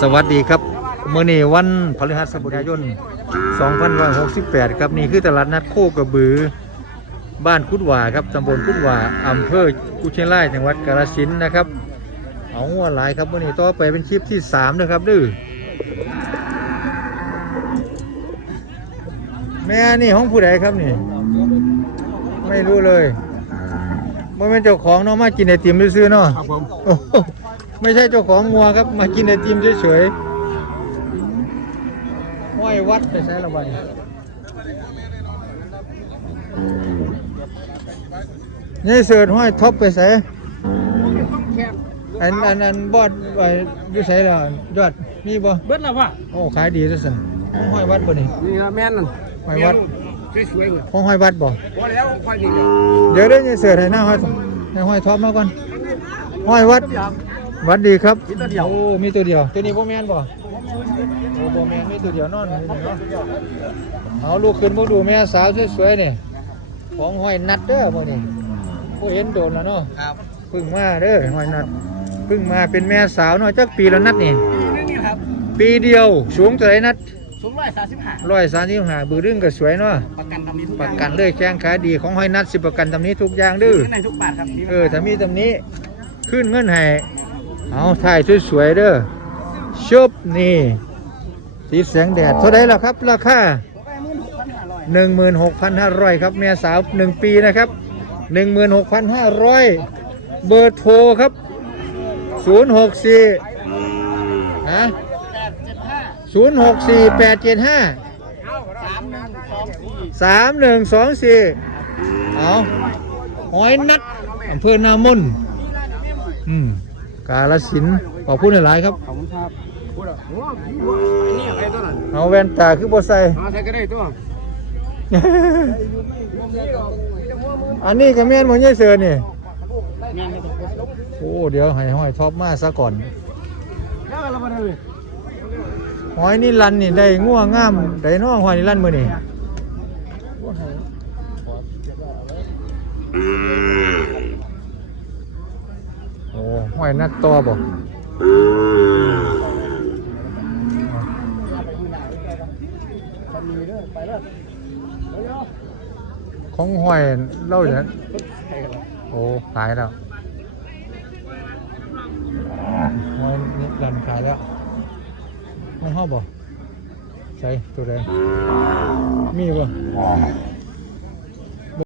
สวัสดีครับเมื่อนี้วันพฤหัสบดียน2568 ครับนี่คือตลาดนัดโคกระบือ บ้านคุดหว่าครับตำบลคุดหว่าอำเภอกุเชียงรายจังหวัดกาฬสินธุ์นะครับ เอาหัวหลายครับเมื่อนี้ต่อไปเป็นคลิปที่3นะครับดื้อแม่นี่ห้องผู้ใดครับนี่ ไม่รู้เลยว่าเป็นเจ้าของเนาะมากินไอติมซื้อๆเนาะ ครับผมโอ้โหไม่ใช่เจ้าของงัวครับ มากินไอติมเฉยๆห้อยวัดไปใช้ละวันนี่เสิร์ชห้อยท็อปไปใส่อันอันอันบอดไปอยู่ใส่ละยอดมีบ่เบิดแล้วว่ะโอ้ขายดีซะสิห้อยวัดบ่นี่นี่ครับแม่นนั่นห้อยวัดสวยๆเลยห้องห้อยวัดบ่พอแล้วค่อยดีเดียวเดี๋ยวเดี๋ยวนี่เสิร์ชให้หน้าห้อยให้ห้อยท็อปมาก่อนห้อยวัด วัดดีครับมีตัวเดียวโอ้มีตัวเดียวตัวนี้โบแมนบ่โอ้โบแมนมีตัวเดียวนอนอยู่นี่เนาะเอาลูกขึ้นมาดูแม่สาวสวยๆนี่ของห้อยนัดเด้อมื้อนี้ผู้เห็นโดนแล้วเนาะครับเพึ่งมาเด้อห้อยนัดเพึ่งมาเป็นแม่สาวเนาะจักปีแล้วนัดนี่นี่นี่ครับปีเดียวสูงเท่าไหร่นัดสูงร้อยสามสิบห้าร้อยสามสิบห้าบือดึงก็สวยเนาะประกันตำนี้ทุกอปย่าระงกันเลยแข้งขาดีของห้อยนัดสิประกันตำนี้ทุกอย่างเด้อขึ้นในทุกบาทครับเออถ้ามีตำนี้ขึ้นเงินให้ เอาถ่ายสวยๆเด้อชุบนี่สีแสงแดดเท่าไรล่ะครับ ราคาหนึ่งหมื่นหกพันห้าร้อยครับแม่สาว1ปีนะครับ16,500เบอร์โทรครับ064ฮะแปดเจ็ดห้าสามหนึ่งสองสี่3124เอาหอยนัดอำเภอนามนอืม กาลสินธุ์ขอบคุณหลายๆครับ ขอบคุณครับพูดอะโอ้อันนี้อะไรตัวนั้นเอาแว่นตาคือบ่ใส่เอาใส่ก็ได้ตัวอันนี้ก็แม่นบ่ใช่เสือนี่ งานไม่ต้องโอ้เดี๋ยวให้ห้อยท็อปมาซะก่อน แล้วเราไปเลยหอยนี่ลันนี่ได้ง่วงงามได้น้องหอยนี่ลันมื้อนี่โอยนัดตัวบ่ของหอยเล่าอย่างนั้นโอ้ขายแล้วหอยนี่ลันขายแล้วไม่ห้อบ่ใส่ตัวใดมีบ่